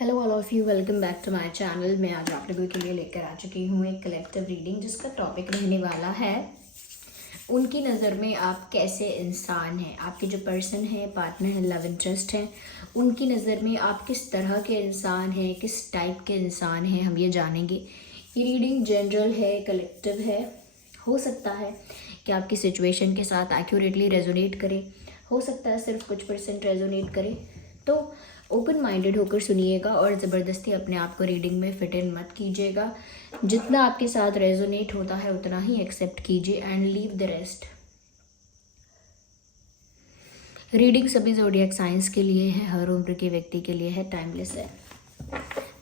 Hello all of you, welcome back to my channel. मैं आज आप लोगों के लिए लेकर आ चुकी हूँ एक कलेक्टिव रीडिंग जिसका टॉपिक रहने वाला है उनकी नज़र में आप कैसे इंसान हैं। आपके जो पर्सन है, पार्टनर है, लव इंटरेस्ट है, उनकी नज़र में आप किस तरह के इंसान हैं, किस टाइप के इंसान हैं, हम ये जानेंगे। ये रीडिंग जनरल है, कलेक्टिव है। हो सकता है कि आपकी सिचुएशन के साथ एक्यूरेटली रेजोनेट करे, हो सकता है सिर्फ कुछ % रेजोनेट करे। तो ओपन माइंडेड होकर सुनिएगा और ज़बरदस्ती अपने आप को रीडिंग में फिट इन मत कीजिएगा। जितना आपके साथ रेजोनेट होता है उतना ही एक्सेप्ट कीजिए and leave the rest. Reading सभी ज़ोडिएक साइंस के लिए है, हर उम्र के व्यक्ति के लिए है, टाइमलेस है।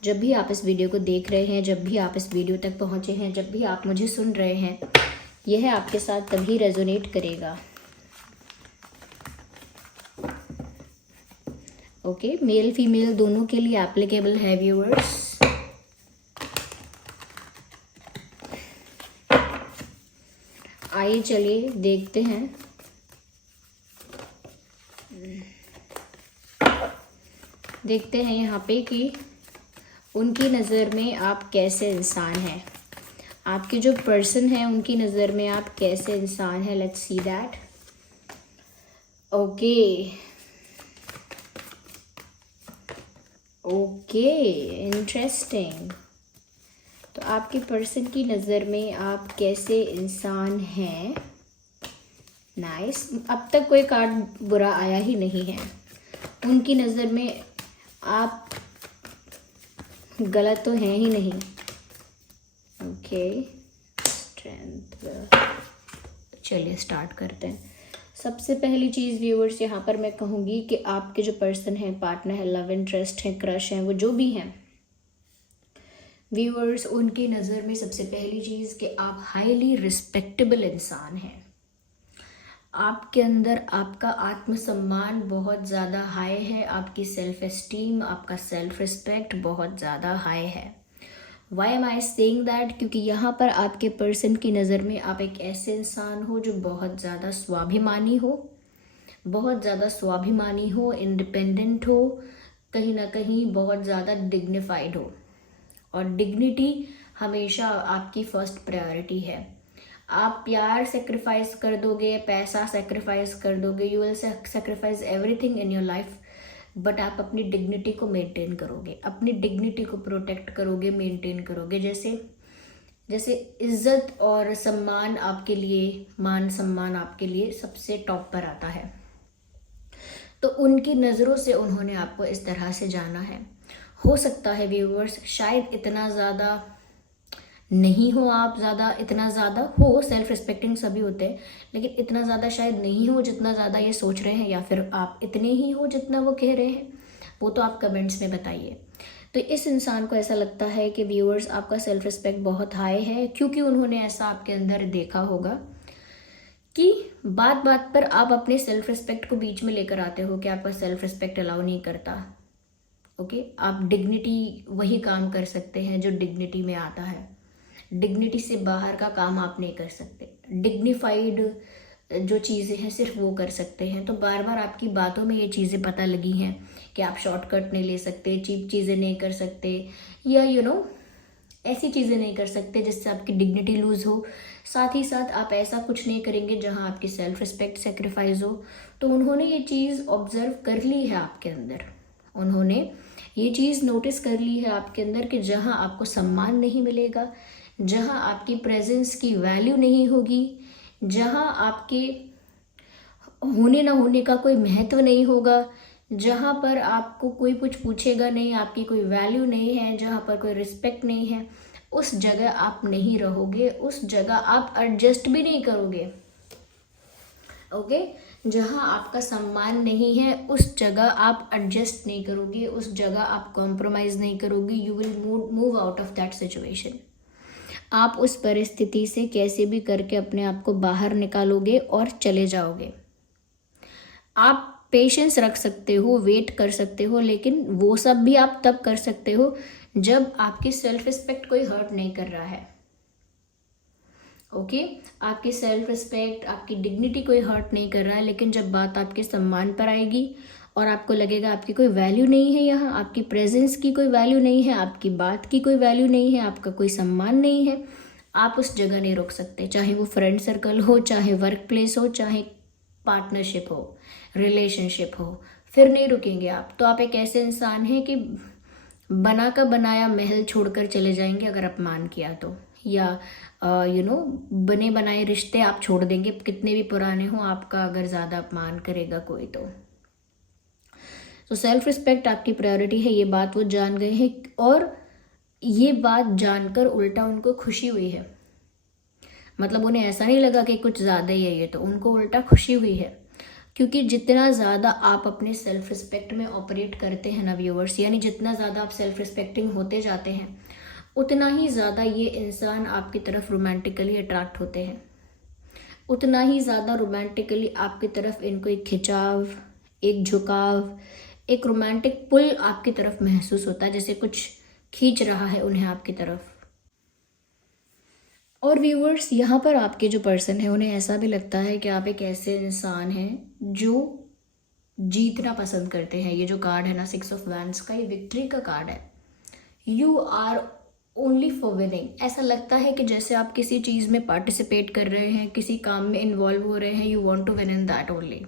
जब भी आप इस वीडियो को देख रहे हैं, जब भी आप इस वीडियो तक पहुँचे हैं, जब भी आप मुझे सुन रहे हैं, यह आपके साथ तभी रेजोनेट करेगा। ओके, मेल फीमेल दोनों के लिए एप्लीकेबल है व्यूअर्स। आइए चलिए देखते हैं। देखते हैं यहाँ पे कि उनकी नज़र में आप कैसे इंसान हैं। आपके जो पर्सन है उनकी नज़र में आप कैसे इंसान हैं। Let's see that. Okay, interesting. तो आपके पर्सन की नज़र में आप कैसे इंसान हैं। नाइस। अब तक कोई कार्ड बुरा आया ही नहीं है। उनकी नज़र में आप गलत तो हैं ही नहीं। Okay, strength. चलिए स्टार्ट करते हैं। सबसे पहली चीज़ व्यूअर्स यहाँ पर मैं कहूँगी कि आपके जो पर्सन है, पार्टनर है, लव इंटरेस्ट है, क्रश है, वो जो भी हैं व्यूअर्स, उनकी नज़र में सबसे पहली चीज़ कि आप हाईली रिस्पेक्टेबल इंसान हैं। आपके अंदर आपका आत्मसम्मान बहुत ज़्यादा हाई है, आपकी सेल्फ एस्टीम, आपका सेल्फ रिस्पेक्ट बहुत ज़्यादा हाई है। Why am I saying that? क्योंकि यहाँ पर आपके पर्सन की नज़र में आप एक ऐसे इंसान हो जो बहुत ज़्यादा स्वाभिमानी हो, बहुत ज़्यादा स्वाभिमानी हो, इंडिपेंडेंट हो, कहीं ना कहीं बहुत ज़्यादा डिग्निफाइड हो। और डिग्निटी हमेशा आपकी फर्स्ट प्रायोरिटी है। आप प्यार सेक्रीफाइस कर दोगे, पैसा सेक्रीफाइस कर दोगे, you will sacrifice everything in your life, but आप अपनी डिग्निटी को मेंटेन करोगे, अपनी डिग्निटी को प्रोटेक्ट करोगे, मेंटेन करोगे। जैसे इज्जत और सम्मान आपके लिए, मान सम्मान आपके लिए सबसे टॉप पर आता है। तो उनकी नज़रों से उन्होंने आपको इस तरह से जाना है। हो सकता है व्यूअर्स शायद इतना ज़्यादा नहीं हो, आप ज़्यादा, इतना ज़्यादा हो, सेल्फ रिस्पेक्टिंग सभी होते हैं, लेकिन इतना ज़्यादा शायद नहीं हो जितना ज़्यादा ये सोच रहे हैं, या फिर आप इतने ही हो जितना वो कह रहे हैं। वो तो आप कमेंट्स में बताइए। तो इस इंसान को ऐसा लगता है कि व्यूअर्स आपका सेल्फ रिस्पेक्ट बहुत हाई है, क्योंकि उन्होंने ऐसा आपके अंदर देखा होगा कि बात बात पर आप अपने सेल्फ रिस्पेक्ट को बीच में लेकर आते हो कि आपका सेल्फ रिस्पेक्ट अलाउ नहीं करता। ओके, आप डिग्निटी वही काम कर सकते हैं जो डिग्निटी में आता है। डिग्निटी से बाहर का काम आप नहीं कर सकते। डिग्निफाइड जो चीज़ें हैं सिर्फ वो कर सकते हैं। तो बार बार आपकी बातों में ये चीज़ें पता लगी हैं कि आप शॉर्टकट नहीं ले सकते, चीप चीज़ें नहीं कर सकते, या ऐसी चीज़ें नहीं कर सकते जिससे आपकी डिग्निटी लूज़ हो। साथ ही साथ आप ऐसा कुछ नहीं करेंगे जहां आपकी सेल्फ रिस्पेक्ट सेक्रीफाइस हो। तो उन्होंने ये चीज़ ऑब्जर्व कर ली है आपके अंदर, उन्होंने ये चीज़ नोटिस कर ली है आपके अंदर कि जहां आपको सम्मान नहीं मिलेगा, जहां आपकी प्रेजेंस की वैल्यू नहीं होगी, जहां आपके होने ना होने का कोई महत्व नहीं होगा, जहां पर आपको कोई कुछ पूछेगा नहीं, आपकी कोई वैल्यू नहीं है, जहां पर कोई रिस्पेक्ट नहीं है, उस जगह आप नहीं रहोगे, उस जगह आप एडजस्ट भी नहीं करोगे। ओके, जहां आपका सम्मान नहीं है उस जगह आप एडजस्ट नहीं करोगे, उस जगह आप कॉम्प्रोमाइज़ नहीं करोगे। You will move out of that situation. आप उस परिस्थिति से कैसे भी करके अपने आप को बाहर निकालोगे और चले जाओगे। आप पेशेंस रख सकते हो, वेट कर सकते हो, लेकिन वो सब भी आप तब कर सकते हो जब आपकी सेल्फ रिस्पेक्ट कोई हर्ट नहीं कर रहा है। ओके, आपकी सेल्फ रिस्पेक्ट, आपकी डिग्निटी कोई हर्ट नहीं कर रहा है, लेकिन जब बात आपके सम्मान पर आएगी, और आपको लगेगा आपकी कोई वैल्यू नहीं है यहाँ, आपकी प्रेजेंस की कोई वैल्यू नहीं है, आपकी बात की कोई वैल्यू नहीं है, आपका कोई सम्मान नहीं है, आप उस जगह नहीं रुक सकते। चाहे वो फ्रेंड सर्कल हो, चाहे वर्क प्लेस हो, चाहे पार्टनरशिप हो, रिलेशनशिप हो, फिर नहीं रुकेंगे आप। तो आप एक ऐसे इंसान हैं कि बना का बनाया महल छोड़कर चले जाएंगे अगर अपमान किया तो, या बने बनाए रिश्ते आप छोड़ देंगे कितने भी पुराने हो, आपका अगर ज़्यादा अपमान करेगा कोई तो सेल्फ रिस्पेक्ट आपकी प्रायोरिटी है, ये बात वो जान गए हैं। और ये बात जानकर उल्टा उनको खुशी हुई है, मतलब उन्हें ऐसा नहीं लगा कि कुछ ज़्यादा ही है ये, तो उनको उल्टा खुशी हुई है। क्योंकि जितना ज़्यादा आप अपने सेल्फ रिस्पेक्ट में ऑपरेट करते हैं ना व्यूअर्स, यानी जितना ज़्यादा आप सेल्फ रिस्पेक्टिंग होते जाते हैं, उतना ही ज़्यादा ये इंसान आपकी तरफ रोमांटिकली अट्रैक्ट होते हैं, उतना ही ज़्यादा रोमांटिकली आपकी तरफ इनको एक खिंचाव, एक झुकाव, एक रोमांटिक पुल आपकी तरफ महसूस होता है, जैसे कुछ खींच रहा है उन्हें आपकी तरफ। और व्यूअर्स, यहाँ पर आपके जो पर्सन है उन्हें ऐसा भी लगता है कि आप एक ऐसे इंसान हैं जो जीतना पसंद करते हैं। ये जो कार्ड है ना, 6 ऑफ वैंड्स का, ये विक्ट्री का कार्ड है। You are only for winning. ऐसा लगता है कि जैसे आप किसी चीज़ में पार्टिसिपेट कर रहे हैं, किसी काम में इन्वॉल्व हो रहे हैं, you want to win in that only.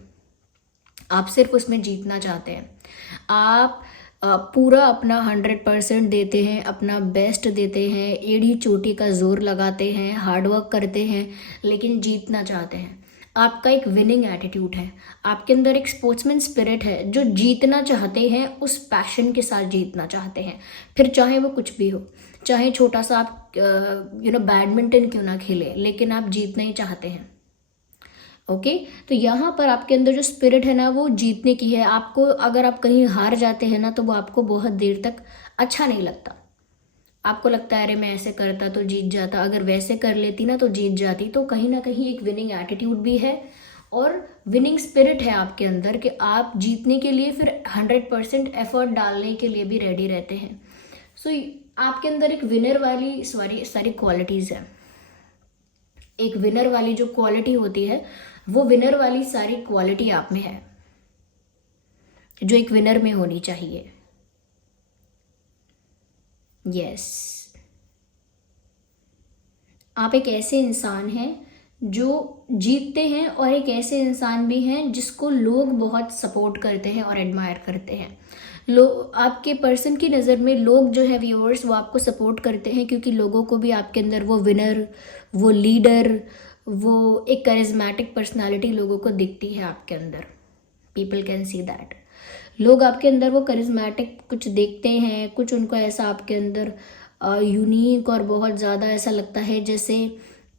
आप सिर्फ उसमें जीतना चाहते हैं। आप पूरा अपना 100% देते हैं, अपना बेस्ट देते हैं, एड़ी चोटी का जोर लगाते हैं, हार्डवर्क करते हैं, लेकिन जीतना चाहते हैं। आपका एक विनिंग एटीट्यूड है, आपके अंदर एक स्पोर्ट्समैन स्पिरिट है, जो जीतना चाहते हैं, उस पैशन के साथ जीतना चाहते हैं। फिर चाहे वो कुछ भी हो, चाहे छोटा सा आप बैडमिंटन क्यों ना खेले, लेकिन आप जीतना ही चाहते हैं। ओके तो यहाँ पर आपके अंदर जो स्पिरिट है ना, वो जीतने की है। आपको अगर आप कहीं हार जाते हैं ना, तो वो आपको बहुत देर तक अच्छा नहीं लगता। आपको लगता है अरे मैं ऐसे करता तो जीत जाता, अगर वैसे कर लेती ना तो जीत जाती। तो कहीं ना कहीं एक विनिंग एटीट्यूड भी है और विनिंग स्पिरिट है आपके अंदर, कि आप जीतने के लिए फिर 100% एफर्ट डालने के लिए भी रेडी रहते हैं। सो आपके अंदर एक विनर वाली सारी क्वालिटीज़ है। एक विनर वाली जो क्वालिटी होती है, वो विनर वाली सारी क्वालिटी आप में है, जो एक विनर में होनी चाहिए। यस, आप एक ऐसे इंसान हैं जो जीतते हैं, और एक ऐसे इंसान भी हैं जिसको लोग बहुत सपोर्ट करते हैं और एडमायर करते हैं। आपके पर्सन की नज़र में लोग जो है व्यूअर्स, वो आपको सपोर्ट करते हैं, क्योंकि लोगों को भी आपके अंदर वो विनर, वो लीडर, वो एक करिज्मेटिक पर्सनालिटी लोगों को दिखती है आपके अंदर। People can see that. लोग आपके अंदर वो करिज्मेटिक कुछ देखते हैं, कुछ उनको ऐसा आपके अंदर यूनिक और बहुत ज़्यादा ऐसा लगता है जैसे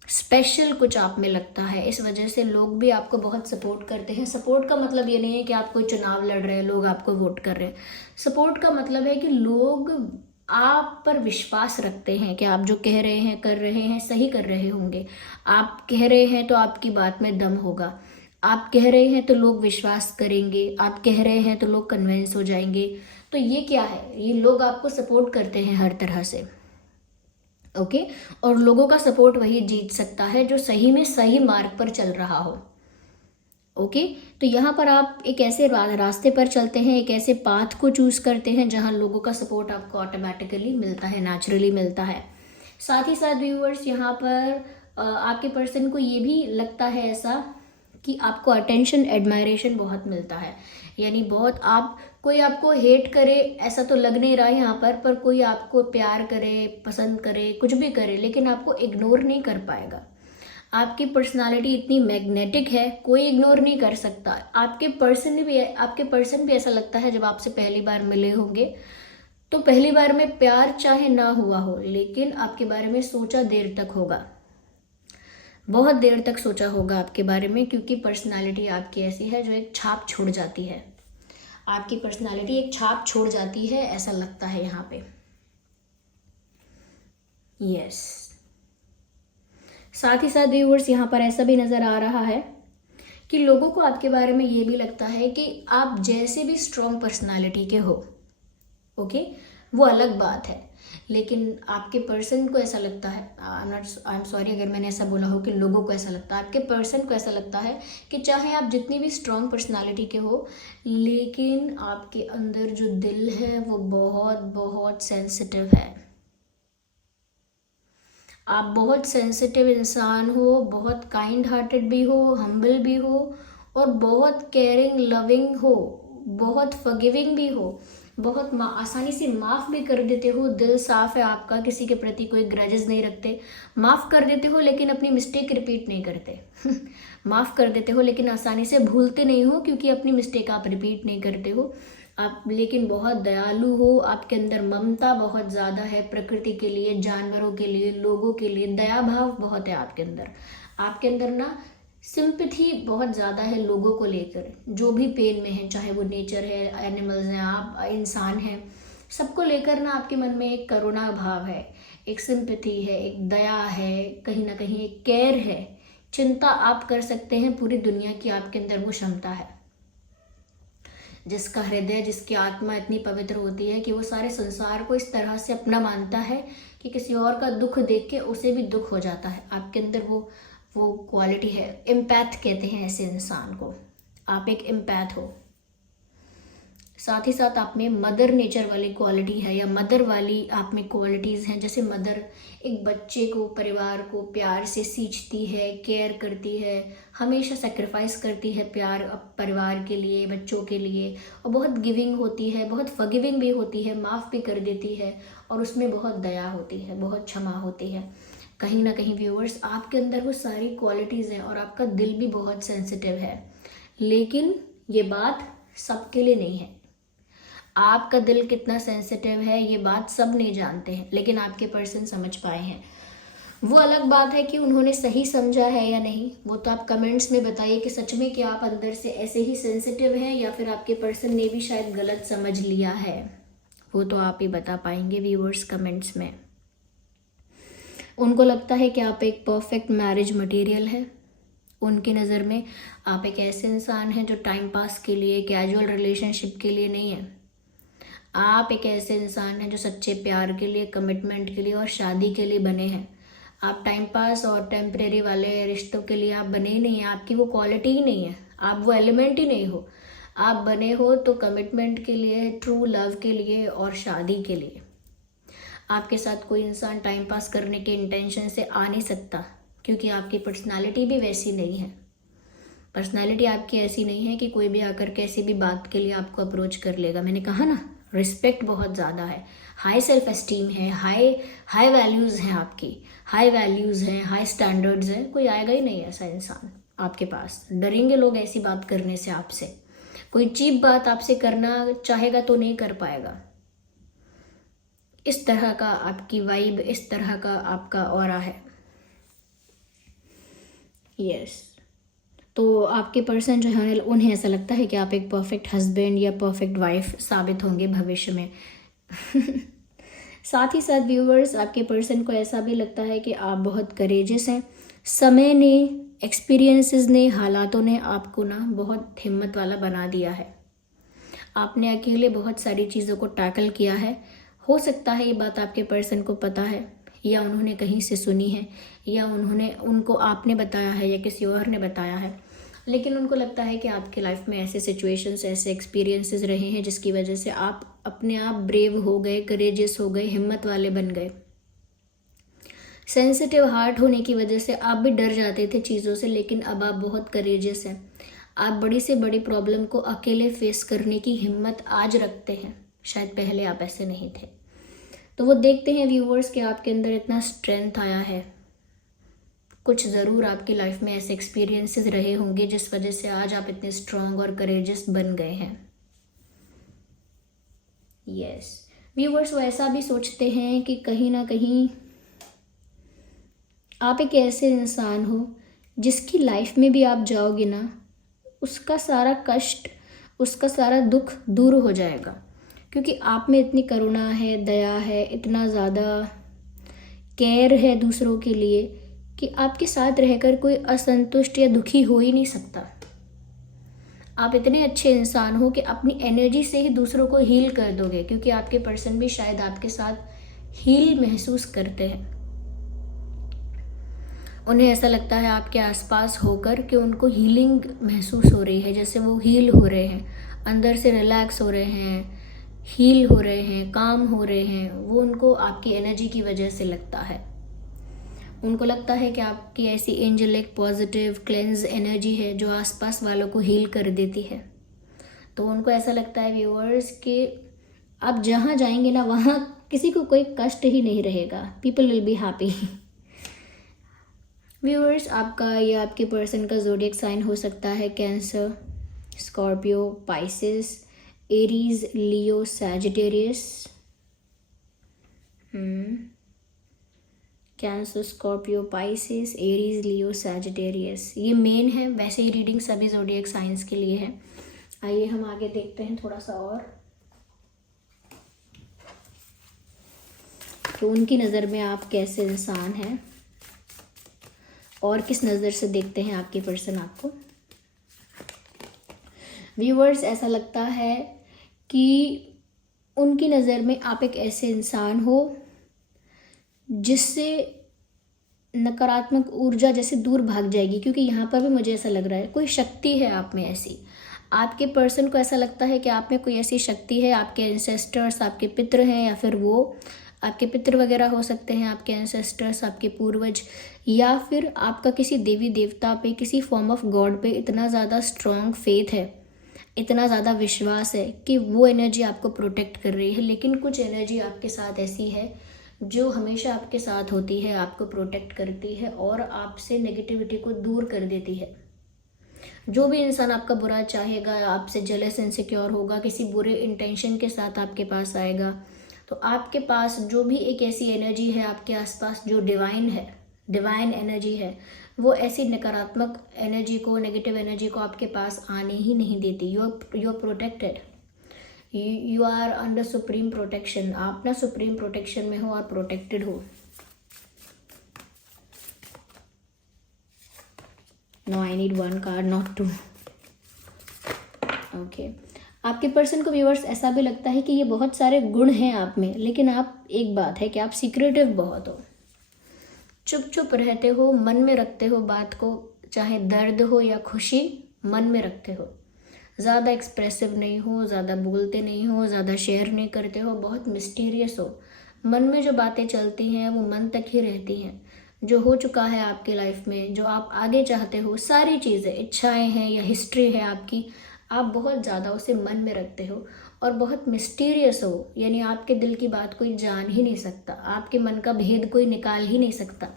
स्पेशल कुछ आप में लगता है। इस वजह से लोग भी आपको बहुत सपोर्ट करते हैं। सपोर्ट का मतलब ये नहीं है कि आप कोई चुनाव लड़ रहे हैं, लोग आपको वोट कर रहे हैं। सपोर्ट का मतलब है कि लोग आप पर विश्वास रखते हैं कि आप जो कह रहे हैं, कर रहे हैं, सही कर रहे होंगे। आप कह रहे हैं तो आपकी बात में दम होगा। आप कह रहे हैं तो लोग विश्वास करेंगे, आप कह रहे हैं तो लोग कन्विंस हो जाएंगे। तो ये क्या है, ये लोग आपको सपोर्ट करते हैं हर तरह से। ओके और लोगों का सपोर्ट वही जीत सकता है जो सही में सही मार्ग पर चल रहा हो। ओके तो यहाँ पर आप एक ऐसे रास्ते पर चलते हैं, एक ऐसे पाथ को चूज करते हैं जहाँ लोगों का सपोर्ट आपको ऑटोमेटिकली मिलता है, नेचुरली मिलता है। साथ ही साथ व्यूअर्स, यहाँ पर आपके पर्सन को ये भी लगता है ऐसा कि आपको अटेंशन, एडमायरेशन बहुत मिलता है। यानी बहुत आप, कोई आपको हेट करे ऐसा तो लग नहीं रहा है यहाँ पर कोई आपको प्यार करे, पसंद करे, कुछ भी करे, लेकिन आपको इग्नोर नहीं कर पाएगा। आपकी पर्सनालिटी इतनी मैग्नेटिक है, कोई इग्नोर नहीं कर सकता। आपके पर्सन भी ऐसा लगता है, जब आपसे पहली बार मिले होंगे तो पहली बार में प्यार चाहे ना हुआ हो, लेकिन आपके बारे में सोचा देर तक होगा, बहुत देर तक सोचा होगा आपके बारे में, क्योंकि पर्सनालिटी आपकी ऐसी है जो एक छाप छोड़ जाती है। आपकी पर्सनालिटी एक छाप छोड़ जाती है, ऐसा लगता है यहाँ पे। यस साथ ही साथ व्यूअर्स, यहाँ पर ऐसा भी नज़र आ रहा है कि लोगों को आपके बारे में ये भी लगता है कि आप जैसे भी स्ट्रॉन्ग पर्सनालिटी के हो, ओके वो अलग बात है, लेकिन आपके पर्सन को ऐसा लगता है, आई एम सॉरी अगर मैंने ऐसा बोला हो कि लोगों को ऐसा लगता है, आपके पर्सन को ऐसा लगता है कि चाहे आप जितनी भी स्ट्रॉन्ग पर्सनालिटी के हो, लेकिन आपके अंदर जो दिल है वो बहुत बहुत सेंसिटिव है। आप बहुत सेंसिटिव इंसान हो, बहुत काइंड हार्टेड भी हो, हम्बल भी हो, और बहुत केयरिंग लविंग हो, बहुत फॉरगिविंग भी हो, बहुत आसानी से माफ़ भी कर देते हो। दिल साफ है आपका, किसी के प्रति कोई ग्रजेस नहीं रखते, माफ़ कर देते हो लेकिन अपनी मिस्टेक रिपीट नहीं करते माफ़ कर देते हो लेकिन आसानी से भूलते नहीं हो, क्योंकि अपनी मिस्टेक आप रिपीट नहीं करते हो आप। लेकिन बहुत दयालु हो, आपके अंदर ममता बहुत ज़्यादा है, प्रकृति के लिए, जानवरों के लिए, लोगों के लिए दया भाव बहुत है आपके अंदर। आपके अंदर ना सिंपैथी बहुत ज़्यादा है लोगों को लेकर, जो भी पेन में है, चाहे वो नेचर है, एनिमल्स हैं, आप इंसान हैं, सबको लेकर ना आपके मन में एक करुणा भाव है, एक सिंपैथी है, एक दया है, कहीं ना कहीं एक केयर है। चिंता आप कर सकते हैं पूरी दुनिया की, आपके अंदर वो क्षमता है। जिसका हृदय, जिसकी आत्मा इतनी पवित्र होती है कि वो सारे संसार को इस तरह से अपना मानता है कि किसी और का दुख देख के उसे भी दुख हो जाता है। आपके अंदर वो क्वालिटी है। एम्पैथ कहते हैं ऐसे इंसान को, आप एक एम्पैथ हो। साथ ही साथ आप में मदर नेचर वाली क्वालिटी है, या मदर वाली आप में क्वालिटीज़ हैं। जैसे मदर एक बच्चे को, परिवार को प्यार से सींचती है, केयर करती है, हमेशा सेक्रीफाइस करती है प्यार परिवार के लिए, बच्चों के लिए, और बहुत गिविंग होती है, बहुत फॉरगिविंग भी होती है, माफ़ भी कर देती है, और उसमें बहुत दया होती है, बहुत क्षमा होती है। कहीं ना कहीं व्यूअर्स, आपके अंदर वो सारी क्वालिटीज़ हैं, और आपका दिल भी बहुत सेंसिटिव है। लेकिन ये बात सबके लिए नहीं है। आपका दिल कितना सेंसिटिव है ये बात सब नहीं जानते हैं, लेकिन आपके पर्सन समझ पाए हैं। वो अलग बात है कि उन्होंने सही समझा है या नहीं, वो तो आप कमेंट्स में बताइए कि सच में क्या आप अंदर से ऐसे ही सेंसिटिव हैं, या फिर आपके पर्सन ने भी शायद गलत समझ लिया है। वो तो आप ही बता पाएंगे व्यूअर्स कमेंट्स में। उनको लगता है कि आप एक परफेक्ट मैरिज मटेरियल है। उनकी नज़र में आप एक ऐसे इंसान हैं जो टाइम पास के लिए, कैजुअल रिलेशनशिप के लिए नहीं है। आप एक ऐसे इंसान हैं जो सच्चे प्यार के लिए, कमिटमेंट के लिए और शादी के लिए बने हैं। आप टाइम पास और टेम्परेरी वाले रिश्तों के लिए आप बने ही नहीं हैं। आपकी वो क्वालिटी ही नहीं है, आप वो एलिमेंट ही नहीं हो। आप बने हो तो कमिटमेंट के लिए, ट्रू लव के लिए और शादी के लिए। आपके साथ कोई इंसान टाइम पास करने के इंटेंशन से आ नहीं सकता, क्योंकि आपकी पर्सनालिटी भी वैसी नहीं है। पर्सनालिटी आपकी ऐसी नहीं है कि कोई भी आकर कैसी भी बात के लिए आपको अप्रोच कर लेगा। मैंने कहा ना, रिस्पेक्ट बहुत ज़्यादा है, हाई सेल्फ एस्टीम है, हाई वैल्यूज़ हैं आपकी, हाई वैल्यूज़ हैं, हाई स्टैंडर्ड्स हैं। कोई आएगा ही नहीं ऐसा इंसान आपके पास। डरेंगे लोग ऐसी बात करने से आपसे। कोई चीप बात आपसे करना चाहेगा तो नहीं कर पाएगा। इस तरह का आपकी वाइब, इस तरह का आपका ऑरा है। यस, तो आपके पर्सन जो है उन्हें ऐसा लगता है कि आप एक परफेक्ट हस्बैंड या परफेक्ट वाइफ साबित होंगे भविष्य में साथ ही साथ व्यूवर्स, आपके पर्सन को ऐसा भी लगता है कि आप बहुत करेजियस हैं। समय ने, एक्सपीरियंसेस ने, हालातों ने आपको ना बहुत हिम्मत वाला बना दिया है। आपने अकेले बहुत सारी चीज़ों को टैकल किया है। हो सकता है ये बात आपके पर्सन को पता है, या उन्होंने कहीं से सुनी है, या उनको आपने बताया है, या किसी और ने बताया है। लेकिन उनको लगता है कि आपके लाइफ में ऐसे सिचुएशंस, ऐसे एक्सपीरियंसेस रहे हैं जिसकी वजह से आप अपने आप ब्रेव हो गए, करेजियस हो गए, हिम्मत वाले बन गए। सेंसिटिव हार्ट होने की वजह से आप भी डर जाते थे चीज़ों से, लेकिन अब आप बहुत करेजियस हैं। आप बड़ी से बड़ी प्रॉब्लम को अकेले फेस करने की हिम्मत आज रखते हैं, शायद पहले आप ऐसे नहीं थे। तो वो देखते हैं व्यूवर्स कि आपके अंदर इतना स्ट्रेंथ आया है। कुछ ज़रूर आपकी लाइफ में ऐसे एक्सपीरियंसेस रहे होंगे जिस वजह से आज आप इतने स्ट्रॉन्ग और करेजियस बन गए हैं। यस व्यूवर्स, वो ऐसा भी सोचते हैं कि कहीं ना कहीं आप एक ऐसे इंसान हो जिसकी लाइफ में भी आप जाओगे ना, उसका सारा कष्ट, उसका सारा दुख दूर हो जाएगा, क्योंकि आप में इतनी करुणा है, दया है, इतना ज़्यादा केयर है दूसरों के लिए कि आपके साथ रहकर कोई असंतुष्ट या दुखी हो ही नहीं सकता। आप इतने अच्छे इंसान हो कि अपनी एनर्जी से ही दूसरों को हील कर दोगे, क्योंकि आपके पर्सन भी शायद आपके साथ हील महसूस करते हैं। उन्हें ऐसा लगता है आपके आसपास होकर कि उनको हीलिंग महसूस हो रही है, जैसे वो हील हो रहे हैं, अंदर से रिलैक्स हो रहे हैं, हील हो रहे हैं, काम हो रहे हैं। वो उनको आपकी एनर्जी की वजह से लगता है। उनको लगता है कि आपकी ऐसी एंजेलिक पॉजिटिव क्लेंज एनर्जी है जो आसपास वालों को हील कर देती है। तो उनको ऐसा लगता है व्यूअर्स कि आप जहाँ जाएंगे ना वहाँ किसी को कोई कष्ट ही नहीं रहेगा, people will be happy. Viewers, आपका या आपके पर्सन का ज़ोडिएक साइन हो सकता है Cancer, Scorpio, Pisces, Aries, Leo, Sagittarius. Cancer, Scorpio, Pisces, Aries, Leo, Sagittarius, ये मेन है। वैसे ही रीडिंग सभी ज़ोडिएक साइंस के लिए है। आइए हम आगे देखते हैं थोड़ा सा और, तो उनकी नज़र में आप कैसे इंसान हैं और किस नज़र से देखते हैं आपके पर्सन आपको। व्यूअर्स, ऐसा लगता है कि उनकी नज़र में आप एक ऐसे इंसान हो जिससे नकारात्मक ऊर्जा जैसे दूर भाग जाएगी, क्योंकि यहाँ पर भी मुझे ऐसा लग रहा है कोई शक्ति है आप में ऐसी। आपके पर्सन को ऐसा लगता है कि आप में कोई ऐसी शक्ति है, आपके एंसेस्टर्स, आपके पितृ हैं, या फिर वो आपके पितृ वगैरह हो सकते हैं, आपके एंसेस्टर्स, आपके पूर्वज, या फिर आपका किसी देवी देवता पे, किसी फॉर्म ऑफ गॉड पे इतना ज़्यादा स्ट्रॉन्ग फेथ है, इतना ज़्यादा विश्वास है कि वो एनर्जी आपको प्रोटेक्ट कर रही है। लेकिन कुछ एनर्जी आपके साथ ऐसी है जो हमेशा आपके साथ होती है, आपको प्रोटेक्ट करती है और आपसे नेगेटिविटी को दूर कर देती है। जो भी इंसान आपका बुरा चाहेगा, आपसे जेलस, इनसिक्योर होगा, किसी बुरे इंटेंशन के साथ आपके पास आएगा, तो आपके पास जो भी एक ऐसी एनर्जी है आपके आसपास जो डिवाइन है, डिवाइन एनर्जी है, वो ऐसी नकारात्मक एनर्जी को, नेगेटिव एनर्जी को आपके पास आने ही नहीं देती। You are protected, you are under supreme protection. आप ना सुप्रीम प्रोटेक्शन में हो और प्रोटेक्टेड हो। No, I need one card, not two. Okay, आपके पर्सन को व्यूअर्स ऐसा भी लगता है कि ये बहुत सारे गुण हैं आप में, लेकिन आप, एक बात है कि आप सीक्रेटिव बहुत हो, चुप चुप रहते हो, मन में रखते हो बात को, चाहे दर्द हो या खुशी, मन में रखते हो। ज़्यादा एक्सप्रेसिव नहीं हो, ज़्यादा बोलते नहीं हो, ज़्यादा शेयर नहीं करते हो, बहुत मिस्टीरियस हो। मन में जो बातें चलती हैं वो मन तक ही रहती हैं। जो हो चुका है आपकी लाइफ में, जो आप आगे चाहते हो, सारी चीज़ें, इच्छाएं हैं या हिस्ट्री है आपकी, आप बहुत ज़्यादा उसे मन में रखते हो और बहुत मिस्टीरियस हो। यानी आपके दिल की बात कोई जान ही नहीं सकता, आपके मन का भेद कोई निकाल ही नहीं सकता।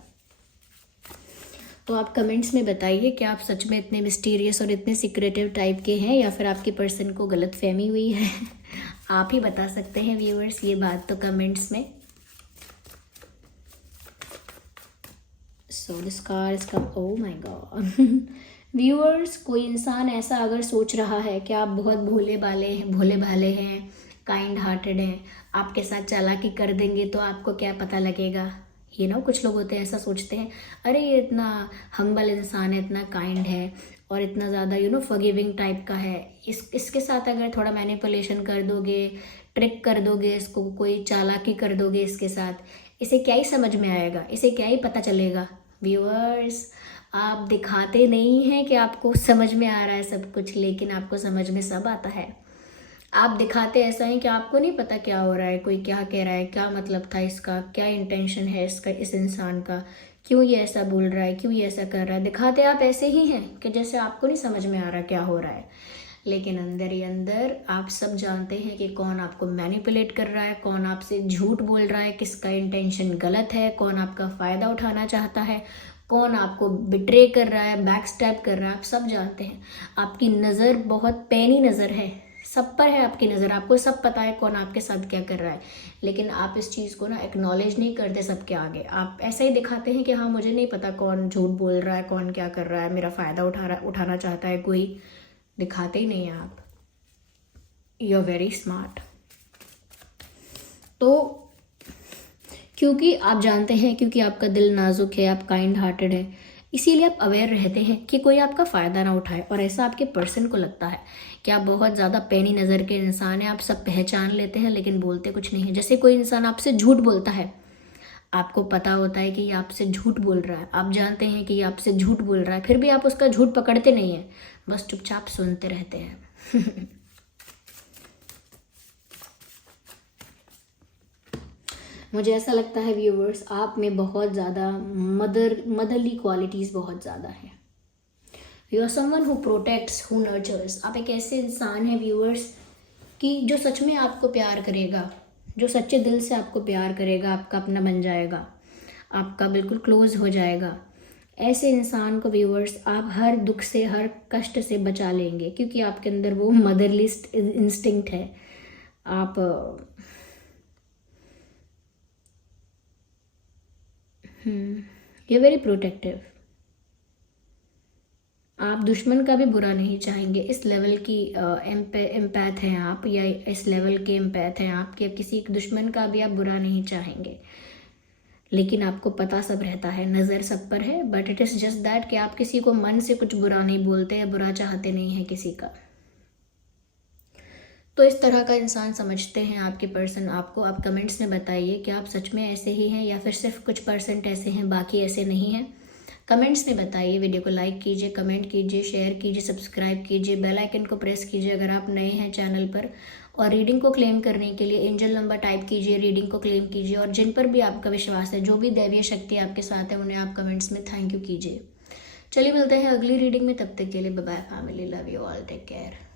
तो आप कमेंट्स में बताइए कि आप सच में इतने मिस्टीरियस और इतने सीक्रेटिव टाइप के हैं या फिर आपके पर्सन को गलतफहमी हुई है। आप ही बता सकते हैं व्यूअर्स ये बात तो कमेंट्स में। So this card is come, oh my God. Viewers, कोई इंसान ऐसा अगर सोच रहा है कि आप बहुत भोले भाले हैं, काइंड हार्टेड हैं, आपके साथ चालाकी कर देंगे तो आपको क्या पता लगेगा। कुछ लोग होते हैं ऐसा सोचते हैं, अरे ये इतना हम्बल इंसान है, इतना काइंड है और इतना ज़्यादा फॉरगिविंग टाइप का है, इसके साथ अगर थोड़ा मैनिपुलेशन कर दोगे, ट्रिक कर दोगे, इसको कोई चालाकी कर दोगे इसके साथ, इसे क्या ही समझ में आएगा, इसे क्या ही पता चलेगा। व्यूअर्स, आप दिखाते नहीं हैं कि आपको समझ में आ रहा है सब कुछ, लेकिन आपको समझ में सब आता है। आप दिखाते ऐसा है कि आपको नहीं पता क्या हो रहा है, कोई क्या कह रहा है, क्या मतलब था इसका, क्या इंटेंशन है इसका, इस इंसान का, क्यों ये ऐसा बोल रहा है, क्यों ये ऐसा कर रहा है। दिखाते आप ऐसे ही हैं कि जैसे आपको नहीं समझ में आ रहा क्या हो रहा है, लेकिन अंदर ही अंदर आप सब जानते हैं कि कौन आपको मैनिपुलेट कर रहा है, कौन आपसे झूठ बोल रहा है, किसका इंटेंशन गलत है, कौन आपका फ़ायदा उठाना चाहता है, कौन आपको बिट्रे कर रहा है, बैक स्टैब कर रहा है, आप सब जानते हैं। आपकी नज़र बहुत पैनी नज़र है, सब पर है आपकी नज़र, आपको सब पता है कौन आपके साथ क्या कर रहा है, लेकिन आप इस चीज़ को ना एक्नॉलेज नहीं करते सबके आगे। आप ऐसा ही दिखाते हैं कि हाँ मुझे नहीं पता कौन झूठ बोल रहा है, कौन क्या कर रहा है, मेरा फ़ायदा उठाना चाहता है कोई, दिखाते ही नहीं हैं आप। You are very smart. तो क्योंकि आप जानते हैं, क्योंकि आपका दिल नाजुक है, आप काइंड हार्टेड है, इसीलिए आप अवेयर रहते हैं कि कोई आपका फ़ायदा ना उठाए। और ऐसा आपके पर्सन को लगता है कि आप बहुत ज़्यादा पैनी नज़र के इंसान हैं, आप सब पहचान लेते हैं लेकिन बोलते कुछ नहीं है। जैसे कोई इंसान आपसे झूठ बोलता है, आपको पता होता है कि ये आपसे झूठ बोल रहा है, आप जानते हैं कि ये आपसे झूठ बोल रहा है, फिर भी आप उसका झूठ पकड़ते नहीं हैं, बस चुपचाप सुनते रहते हैं। मुझे ऐसा लगता है व्यूवर्स, आप में बहुत ज़्यादा मदरली क्वालिटीज़ बहुत ज़्यादा है। You are someone who protects, who nurtures. आप एक ऐसे इंसान हैं व्यूवर्स कि जो सच में आपको प्यार करेगा, जो सच्चे दिल से आपको प्यार करेगा, आपका अपना बन जाएगा, आपका बिल्कुल क्लोज हो जाएगा। ऐसे इंसान को व्यूवर्स आप हर दुख से, हर कष्ट से बचा लेंगे, क्योंकि आपके अंदर वो मदरली इंस्टिंक्ट है। आप ये वेरी प्रोटेक्टिव। आप दुश्मन का भी बुरा नहीं चाहेंगे। इस लेवल की एम्पैथ हैं आप, या इस लेवल के एम्पैथ हैं आप कि किसी दुश्मन का भी आप बुरा नहीं चाहेंगे। लेकिन आपको पता सब रहता है, नज़र सब पर है, but it is just that कि आप किसी को मन से कुछ बुरा नहीं बोलते या बुरा चाहते नहीं हैं किसी का। तो इस तरह का इंसान समझते हैं आपके पर्सन आपको। आप कमेंट्स में बताइए कि आप सच में ऐसे ही हैं या फिर सिर्फ कुछ परसेंट ऐसे हैं, बाकी ऐसे नहीं हैं। कमेंट्स में बताइए। वीडियो को लाइक कीजिए, कमेंट कीजिए, शेयर कीजिए, सब्सक्राइब कीजिए, बेल आइकन को प्रेस कीजिए अगर आप नए हैं चैनल पर। और रीडिंग को क्लेम करने के लिए एंजल नंबर टाइप कीजिए, रीडिंग को क्लेम कीजिए। और जिन पर भी आपका विश्वास है, जो भी दैवीय शक्ति आपके साथ है, उन्हें आप कमेंट्स में थैंक यू कीजिए। चलिए मिलते हैं अगली रीडिंग में, तब तक के लिए bye bye family, love you all, take care.